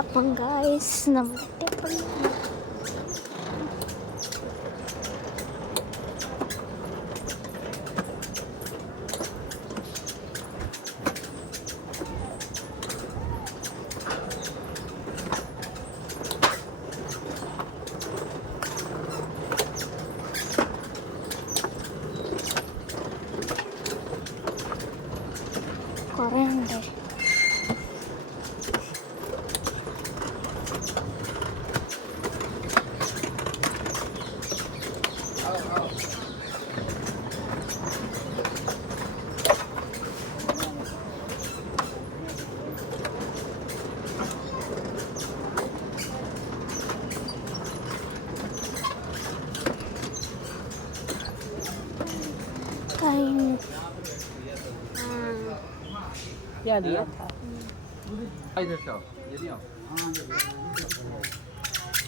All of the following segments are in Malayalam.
അപ്പം ഗായ്സ് നമ്മുടെ ടെമ്പിൾ കുറേ ഉണ്ട്.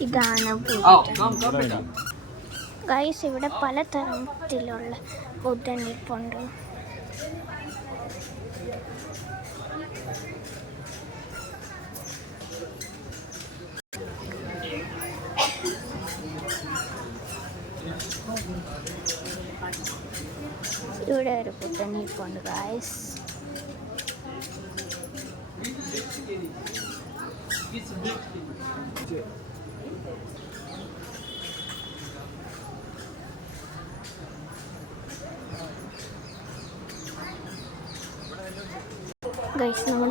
ഇതാണ് ഗൈസ്. ഇവിടെ പലതരത്തിലുള്ള ബുദ്ധൻ ഇരിപ്പുണ്ട്. ഇവിടെ ഒരു ബുദ്ധൻ ഇരിപ്പുണ്ട് ഗൈസ്. ഗൈസ് നമ്മൾ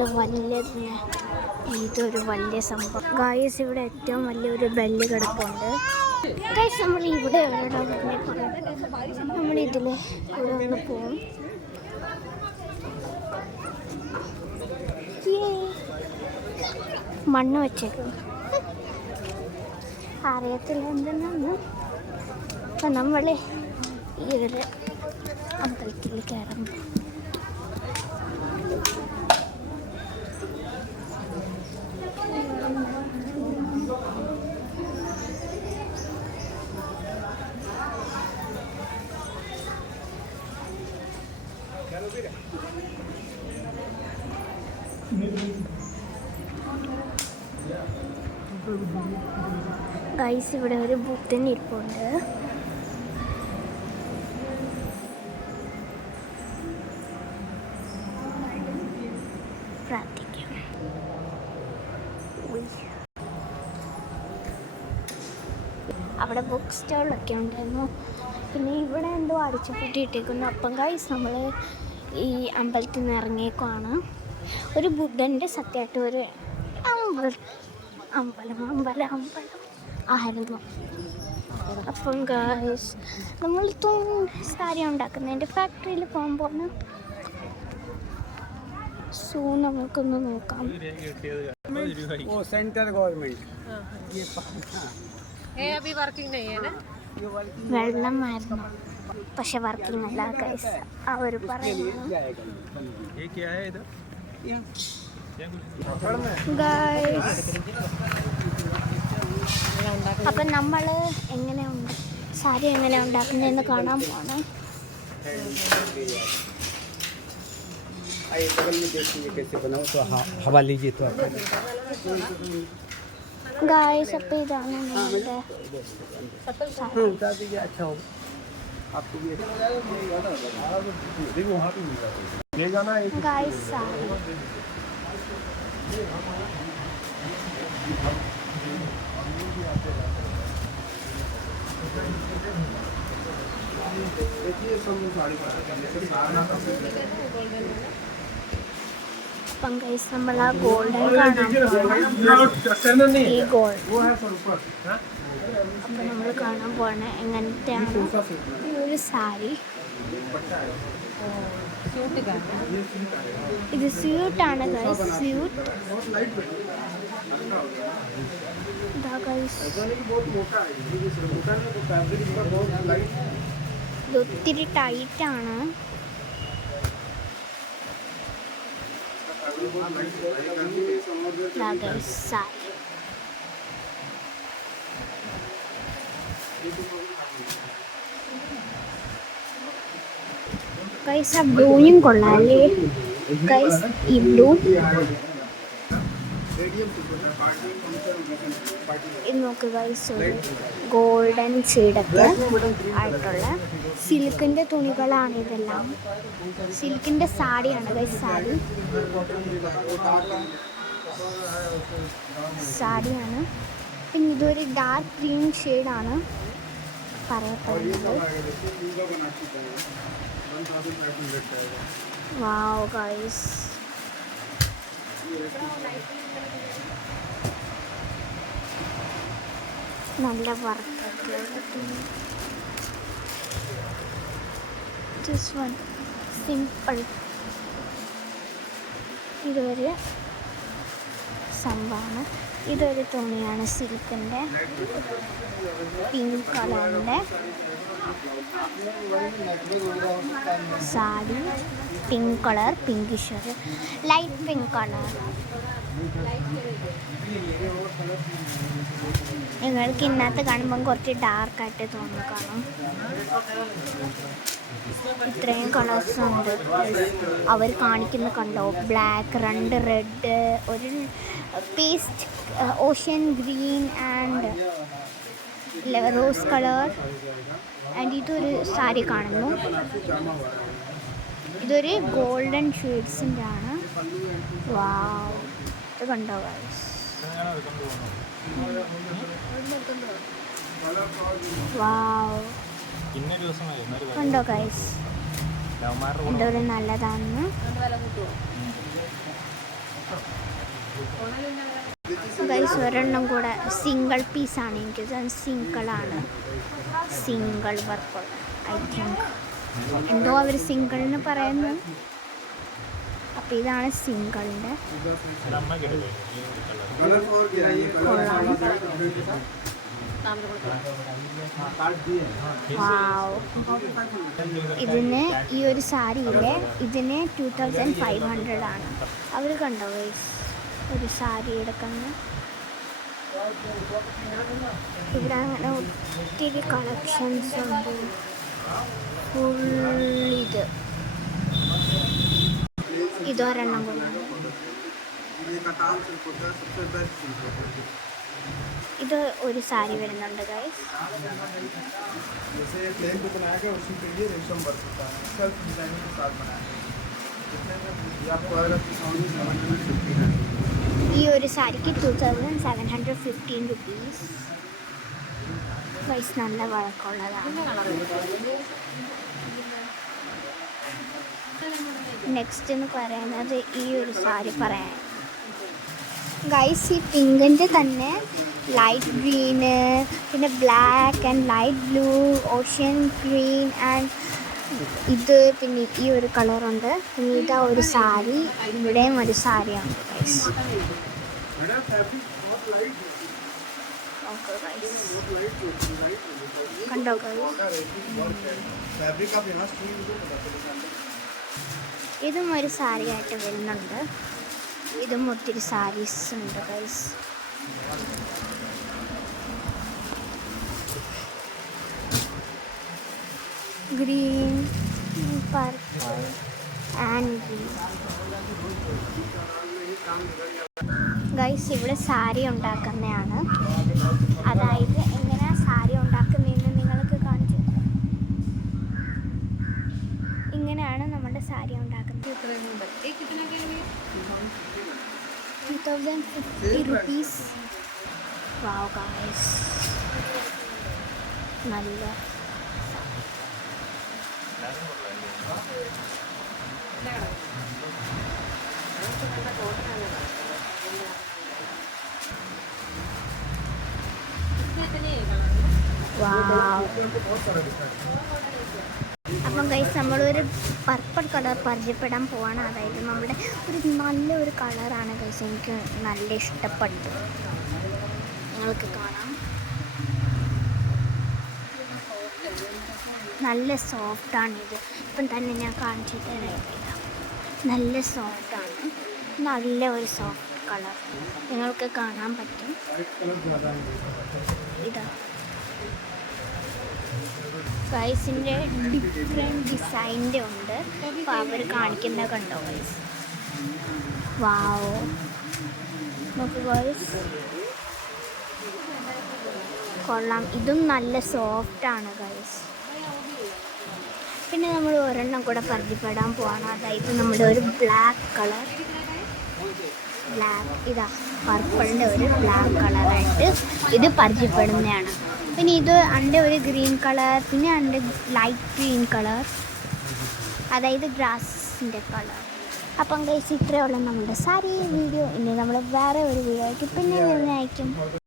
ഇതൊരു വലിയ സംഭവം ഗൈസ്. ഇവിടെ ഏറ്റവും വലിയൊരു ബെല്ല് കിടപ്പുണ്ട് ഗൈസ്. നമ്മൾ ഇവിടെ നമ്മളിതിൽ ഇവിടെ ഒന്ന് പോവും. മണ്ണ് വെച്ചേക്കും, അറിയത്തില്ല എന്തെന്നാണ്. അപ്പം നമ്മൾ ഈ ഒരു അമ്പലത്തിൽ കയറുമ്പോൾ ഗൈസ് ഇവിടെ ഒരു ബുദ്ധൻ ഇരിപ്പുണ്ട്. പ്രാർത്ഥിക്കാം. അവിടെ ബുക്ക് സ്റ്റോളൊക്കെ ഉണ്ടായിരുന്നു. പിന്നെ ഇവിടെ എന്തോ അടിച്ചുപൂട്ടി ഇട്ടേക്കുന്നു. അപ്പം ഗൈസ് നമ്മൾ ഈ അമ്പലത്തിൽ നിന്ന് ഇറങ്ങിയേക്കുവാണ്. ഒരു ബുദ്ധൻ്റെ സത്യമായിട്ട് ഒരു അമ്പലം ആയിരുന്നു. അപ്പം ഗൈസ് നമ്മൾ സാരി ഉണ്ടാക്കുന്നതിൻ്റെ ഫാക്ടറിയിൽ പോകുമ്പോൾ നമുക്കൊന്ന് നോക്കാം. വെള്ളമായിരുന്നു, പക്ഷെ വർക്കിംഗ് അല്ല ഗൈസ്. അവർ പറയുന്നു ഗൈസ്. അപ്പം നമ്മൾ സാരി എങ്ങനെ ഉണ്ടാക്കുന്നതെന്ന് കാണാൻ പോകണം. ഗൈസ് അപ്പം ഇതാണ് നമ്മുടെ ഗൈസ് സാരി. അപ്പം ഗൈസ് നമ്മൾ ആ ഗോൾഡൻ കാണാൻ പോകണം. ഈ ഗോൾഡ് അപ്പം നമ്മൾ കാണാൻ പോകണേ എങ്ങനത്തെയാണ് ഈ ഒരു സാരി. ഇത് സ്യൂട്ടാണ് ഗൈസ്. സ്യൂട്ട് ഇതാ ഗൈസ്. ഇത് ഒത്തിരി ടൈറ്റാണ്. സാരി ഗൈസ്. ആ ബ്ലൂയും കൊള്ളാല്ലേ ഗൈസ്. ഈ ബ്ലൂ ഇത് നോക്കുക ഗൈസ്, ഒരു ഗോൾഡൻ ഷെയ്ഡൊക്കെ ആയിട്ടുള്ള സിൽക്കിൻ്റെ തുണികളാണ് ഇതെല്ലാം. സിൽക്കിൻ്റെ സാരിയാണ് ഗൈസ്, സാരിയാണ്. പിന്നെ ഇതൊരു ഡാർക്ക് ഗ്രീൻ ഷെയ്ഡാണ് പറയപ്പെടുന്നത്. വാവ് ഗൈസ്, നല്ല വർക്കൊക്കെ. This one simple. ഇതൊരു സംഭവമാണ്. ഇതൊരു തുണിയാണ് സിൽക്കിൻ്റെ, പിങ്ക് കളറിൻ്റെ sari. Pink colour, pinkish, light pink colour. നിങ്ങൾക്ക് ഇന്നത്തെ കാണുമ്പം കുറച്ച് ഡാർക്കായിട്ട് തോന്നുന്നു കാണും. ഇത്രയും കളേഴ്സ് ഉണ്ട് അവർ കാണിക്കുന്ന, കണ്ടോ? ബ്ലാക്ക്, രണ്ട് റെഡ്, ഒരു paste ocean green and rose colour. And ഇതൊരു സാരി കാണുന്നു. ഇതൊരു ഗോൾഡൻ ഷെയ്ഡ്സിൻ്റെ ആണ്. വാവ്, ഇത് കണ്ടോ ഗൈസ്? വാവ്, കണ്ടോ ഗൈസ്? എന്തൊരു നല്ലതാണെന്ന്. ഗൈസ്, ഒരെണ്ണം കൂടെ സിംഗിൾ പീസാണ്. എനിക്ക് സിംഗിളാണ്, സിംഗിൾ വർക്ക്. ഐ തിങ്ക് എന്തോ അവർ സിംഗിളിന് പറയുന്നത്. അപ്പോൾ ഇതാണ് സിംഗിളിൻ്റെ. ഇതിന് ഈ ഒരു സാരിയില്ലേ, ഇതിന് 2500 ആണ്. അവർ കണ്ടോ ഗൈസ് ഒരു സാരി എടുക്കുന്ന? ഇവിടെ അങ്ങനെ ഒത്തിരി കളക്ഷൻസ് ഉണ്ട്. ഫുൾ ഇതൊരെണ്ണം കൂടെ. ഇത് ഒരു സാരി വരുന്നുണ്ട് ഗൈസ്. ഈ ഒരു സാരിക്ക് 2715 റുപ്പീസ് ഗൈസ്. നല്ല വഴക്കമുള്ളതാണ്. നെക്സ്റ്റ് എന്ന് പറയുന്നത് ഈ ഒരു സാരി പറയാൻ ഗൈസ്. ഈ പിങ്കിൻ്റെ തന്നെ ലൈറ്റ് ഗ്രീന്, പിന്നെ black and light blue, ocean green and ഇത്, പിന്നെ ഈ ഒരു കളറുണ്ട്. പിന്നെ ഇതാ ഒരു സാരി, ഇവിടെയും ഒരു സാരിയാണ് ഗൈസ്. കണ്ടോ ഗൈസ്? ഇതും ഒരു സാരി ആയിട്ട് വരുന്നുണ്ട്. ഇതും ഒത്തിരി സാരീസ് ഉണ്ട് guys. Green, purple and green. Guys, ഇവിടെ സാരി ഉണ്ടാക്കുന്നതാണ്. അതായത് എങ്ങനെയാണ് സാരി ഉണ്ടാക്കുന്നതെന്ന് നിങ്ങൾക്ക് കാണിച്ചു തരാം. ഇങ്ങനെയാണ് നമ്മുടെ സാരി ഉണ്ടാക്കുന്നത്. 2050 റുപ്പീസ്. വാവ് ഗൈസ്, നല്ല അപ്പം ഗൈസ്, നമ്മളൊരു പർപ്പിൾ കളർ പരിചയപ്പെടാൻ പോവാണ്. അതായത് നമ്മുടെ ഒരു നല്ലൊരു കളറാണ് ഗൈസ്. എനിക്ക് നല്ല ഇഷ്ടപ്പെട്ടു. നിങ്ങൾക്ക് കാണാം, നല്ല സോഫ്റ്റാണിത്. ഇപ്പം തന്നെ ഞാൻ കാണിച്ചിട്ട് തരാം. നല്ല സോഫ്റ്റാണ്, നല്ല ഒരു സോഫ്റ്റ് കളർ നിങ്ങൾക്ക് കാണാൻ പറ്റും. ഇതാ ഗൈസിൻ്റെ ഡിഫറെൻറ്റ് ഡിസൈൻ്റെ ഉണ്ട്. അപ്പോൾ അവർ കാണിക്കുന്നത് കണ്ടോ ഗൈസ്? വാവ്, നോക്കൂ ഗൈസ്, കൊള്ളാം. ഇതും നല്ല സോഫ്റ്റാണ് ഗൈസ്. പിന്നെ നമ്മൾ ഒരെണ്ണം കൂടെ പരിചയപ്പെടാൻ പോവാണ്. അതായത് നമ്മുടെ ഒരു ബ്ലാക്ക് കളർ, ഇതാ പർപ്പിളിൻ്റെ ഒരു ബ്ലാക്ക് കളറായിട്ട് ഇത് പരിചയപ്പെടുന്നതാണ്. പിന്നെ ഇത് അതിൻ്റെ ഒരു ഗ്രീൻ കളർ, പിന്നെ അതിൻ്റെ ലൈറ്റ് ഗ്രീൻ കളർ, അതായത് ഗ്രാസിൻ്റെ കളർ. അപ്പം ഗൈസ് ഇത്രയുള്ള നമ്മുടെ സാരി വീഡിയോ. ഇനി നമ്മൾ വേറെ ഒരു വീഡിയോ ആയിട്ട് പിന്നെ അയക്കും.